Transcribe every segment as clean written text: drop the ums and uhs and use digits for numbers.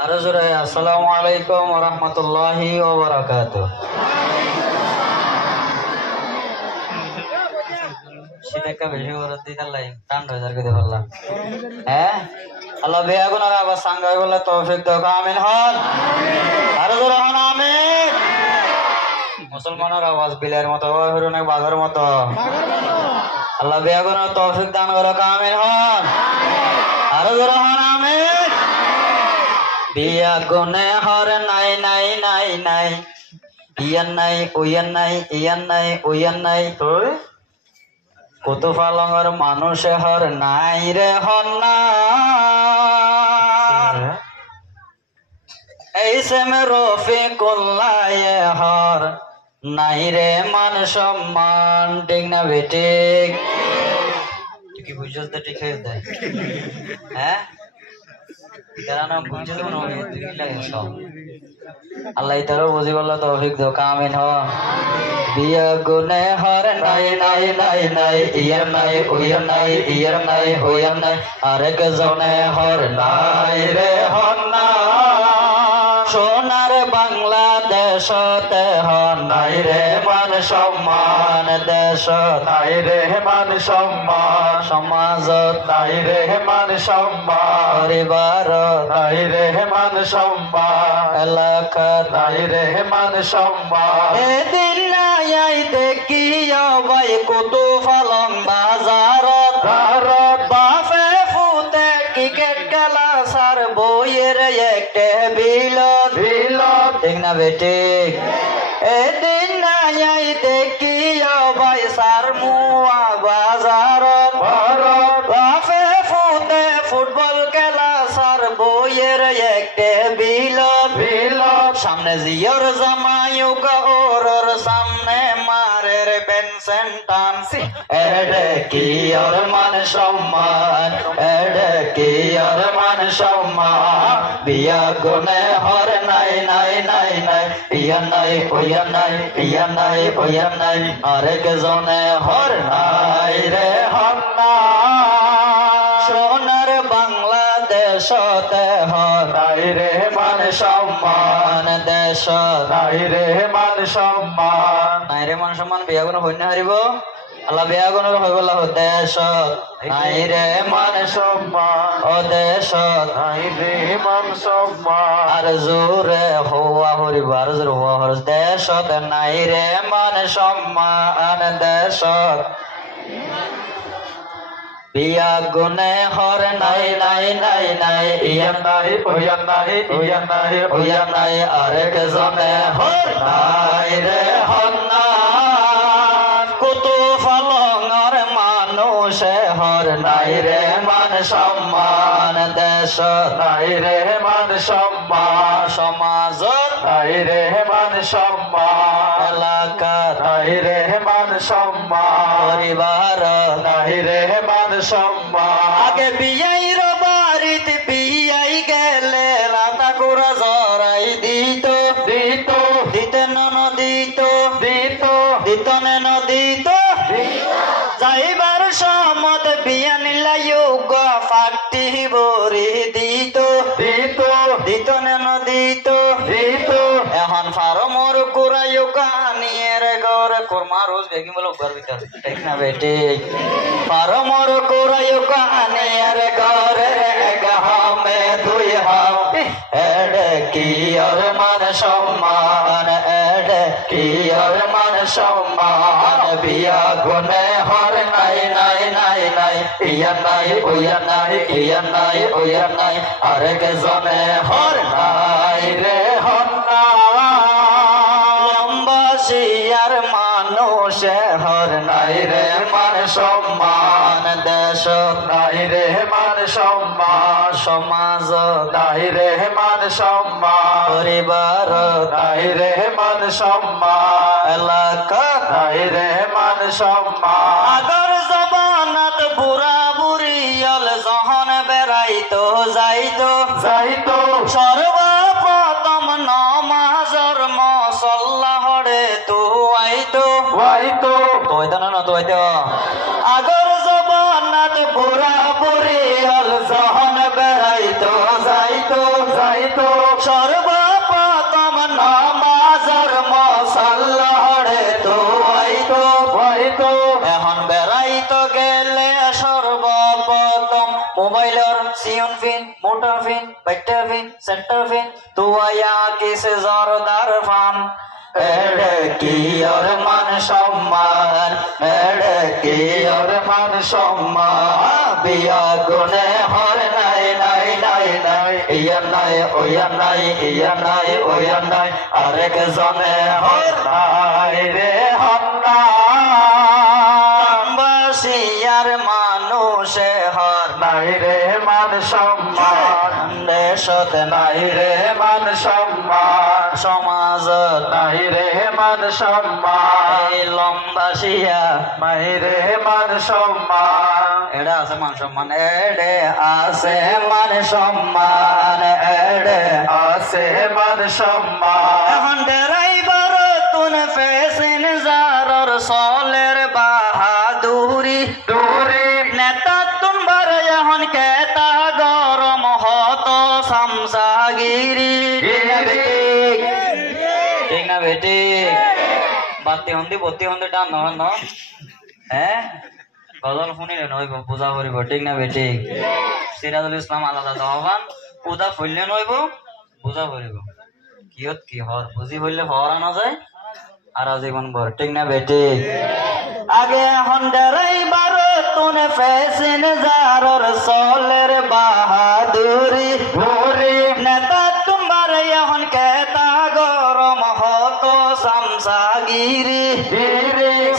আরো জোরে আসসালামু আলাইকুম ওয়া রাহমাতুল্লাহি ওয়া বারাকাতুহু। সিনেকা বেশি করে দিতে লাই টান হয়ে যাবে বললাম। হ্যাঁ আল্লাহ বেয়াগুনার আবার সাঙ্গাই বলে তৌফিক দাও, আমিন হন। আরো জোরে হন আমিন। মুসলমানের আওয়াজ বিলের মতো হইরো না বাঘের মতো। আল্লাহ বেয়াগুনার তৌফিক দান করো, আমিন হন। আরো জোরে হন আমিন। বিয়া গুনে হর নাই নাই নাই নাই, ইয়ান নাই ওয়ান নাই ইয়ান নাই ওয়ান নাই, তুই কত ফালঙ্গর মানুষ হর নাই রে হন না। এই সেমে রফিকুল্লাহ হর নাই রে মান সম্মান, ঠিক না বেঠিক? তুই কি বুঝছিস? ঠিক হয়ে দেয়। হ্যাঁ আল্লাহ তারও বুঝি বললো তৌফিক দাও, আমিন হন। বিয়া গুনে হর নাই নাই নাই নাই, ইয়ার নাই ওয়ার নাই ইয়ার নাই ওয়ার নাই, আরেক জনে হর নাই রে হন না। সোনার বাংলাদেশতে হন নাই রে মান সম্মান, দেশ নাই রে মান সম্মান, সমাজত নাই রে মান সম্মান, পরিবার নাই রে মান সম্মান, এলাকা নাই রে মান সম্মান। এদিন নাই দেখি ভাই কত ফালং বাজারত, বাফে ফুতে ক্রিকেট খেলা সার বইয়ের একটা বিলত, ঠিক না বেঠিক? এদিন নাই দেখি ভাই সার মুয়া বাজারত, বাফে ফুতে ফুটবল খেলা সার বইয়ের একটা বিলত। সামনে জিয়র জামাইকা ওর সামনে মারের বেনসেন টানসি, এডে কি আর মান সম্মান, এডে কি আর মান সম্মান। বিয়া গুনে হর নাই নাই নাই নাই, ইয়া নাই ওয়া নাই ইয়া নাই ওয়া নাই, আরেক জনে হর নাই রে হন না। সোনার বাংলাদেশতে হর নাই রে মান সম্মান, দেশ নাই রে মান সম্মান, নাই রে মান সম্মান। বিয়া গুণ হইনা হারিব আল্লাহ, বিয়া গুণ হইব দেশ নাই রে মান সম্মান, ও দেশ নাই রে মান সম্মান। আর জোরে হওয়া হরিব, আর জোরে হওয়া হর, দেশ নাই রে মান সম্মান, দেশ বিয়া গুনে হর নাই নাই নাই নাই, ইয়ার নাই ওয়ার নাই ওয়ার নাই ওয়ার নাই, আরেক জনে হর নাই রে হন না। কত ফালঙ্গর মানুষ হর নাই রে মান সম্মান, দেশ নাই রে মান সম্মান, সমাজ নাই রে মান সম্মান, এলাকা নাই রে মান সম্মান, পরিবার নাই রে মান সম্মান। আগে বিয়াইর বাড়িতে বিয়াই গেলে রাতা করে জরাই দিত, দিতেন না দিত, দিতন না দিত, যাইবার সমত বিয়া নিলা যোগ ফাটি বরি দিত, দিতন না দিত। এখন ফার্মর কুরাইও কানিয়ের ঘর কোরমা রোজ বেগি বলো ঘর ভিতর, ঠিক না বেটি? ফার্মর কুরাইও কানিয়ের ঘরের গামে দুই হাম, এডে কি আর মান সম্মান, এডে কি আর মান সম্মান। বিয়া গুনে হর নাই নাই নাই নাই, ইয়া নাই ওয়া নাই ইয়া নাই ওয়া নাই, আরেক জনে হর নাই রে হন না। লম্বাসিয়ার মানুষ হর নাই রে মান সম্মান, দেশ নাই রে মান সম্মান, সমাজ নাই রে মান সম্মান, পরিবার নাই রে মান সম্মান, এলাকা নাই রে মান সম্মান। আগর জবানত বুড়া বুড়িয়াল যখন বেড়াইতো যাইতো সর্বপ্রথম নমাজর মসল্লা হরে তো আইতো তোইতো না তোইতো। আগর জবানত বুড়া বুড়িয়াল যখন বেড়াইতো যাইতো फिन मोटा फिन बट्टा फिन सट्टा फिन तू आया किसे जोरदार फान एड़े की और मान सम्मान एड़े की और मान सम्मान बिया गुने हर নাই নাই নাই নাই ইয়া নাই ওয়া নাই ইয়া নাই ওয়া নাই আরেক জনে হর নাই রে হর বাসিয়ার মানুষে হর নাই রে মান সম্মান দেশত নাই রে মান সম্মান সমাজ নাই রে মান সম্মান লম্বাসিয়া নাই রে মান সম্মান এডে আছে মান সম্মান এডে আছে মান সম্মান এডে আছে মান সম্মান এখন ড্রাইভার তুন ফেসিন জারর সলের বাহাদুরি দূরি নেতা তুমবার এখন কেতা গরম হত সামসাগিরি ঠিক না বেটি বাতি হন্দি বতি হন্দি টান ন হ্যাঁ গজল শুনিলে নইব পূজা করিব ঠিক না বেটি সিরাজুল ইসলাম আলাদা দহবান পূজা ফুললে নইব পূজা করিব কিয়ত কি হর বুঝি বললে হরা না যায় আর জীবন ভর ঠিক না বেটি আগে এখন ড্রাইভার তুনে ফেসিন জারর সলের বাহাদুরি ঘুরি নেতা তোমার এখন কেতা গরম হত সামসাগিরি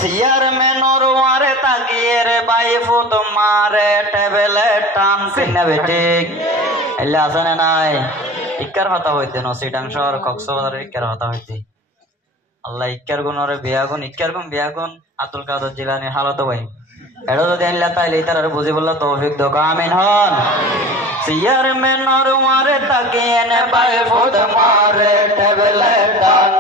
সিয়ার মেনর ওয়ারে তাকিয়ে রে বাইফু তোমারে টেবিলে টান ঠিক না বেটি এলে আছে না নাই ইকার কথা হইতে নসিডাংশ আর কক্সবাজারের ইকার কথা হইতে আল্লাহ ইক্কার গুণরে বিয়াগুন ইক্কার গুণ বিয়াগুন আব্দুল কাদের জিলানির হালত ভাই এটা যদি আনলা তাইলে তার আর বুঝি বললা তৌফিক দো আমিন হন সিয়ার মে নরমারে তাকিয়ে নে পায়ে ফুট মারে টেবলে টান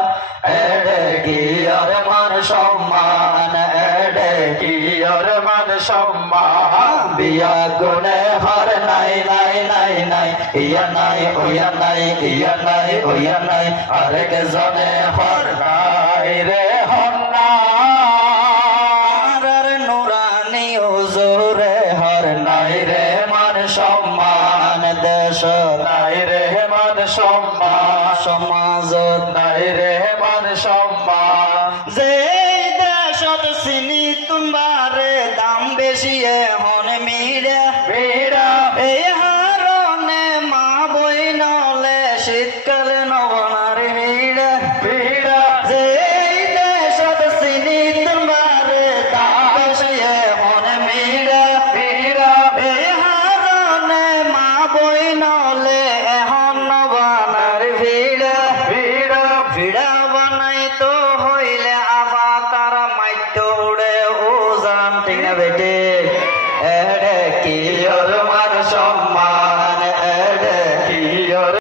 এডে কি আর মান সম্মান এডে কি আর মান সম্মান বিয়া গুনে হর নাই নাই নাই নাই ইয়া নাই ওয়া নাই ইয়া নাই ওয়া নাই আরেক জনে হর নাই রে হর আর নুরানি হুজুরে হর নাই রে মান সম্মান দেশ নাই রে মান সম্মান সমাজ নাই রে মান সম্মান যে দেশত চিনি তোমারে দাম বেশি হন মিরা মিরা এই হারনে মা বই নলে শীতকালে নবনার মিরা মিরা যে দেশত চিনি তোমারে দাম বেশি হন মিরা মিরা এই হারনে মা বই নলে এখন নবনার ভিড়া ভিড়া ভিড়া বানাই তো হইলে আবা তারা মাইতো উড়ে ও জান ঠিক না বেটে এডে কি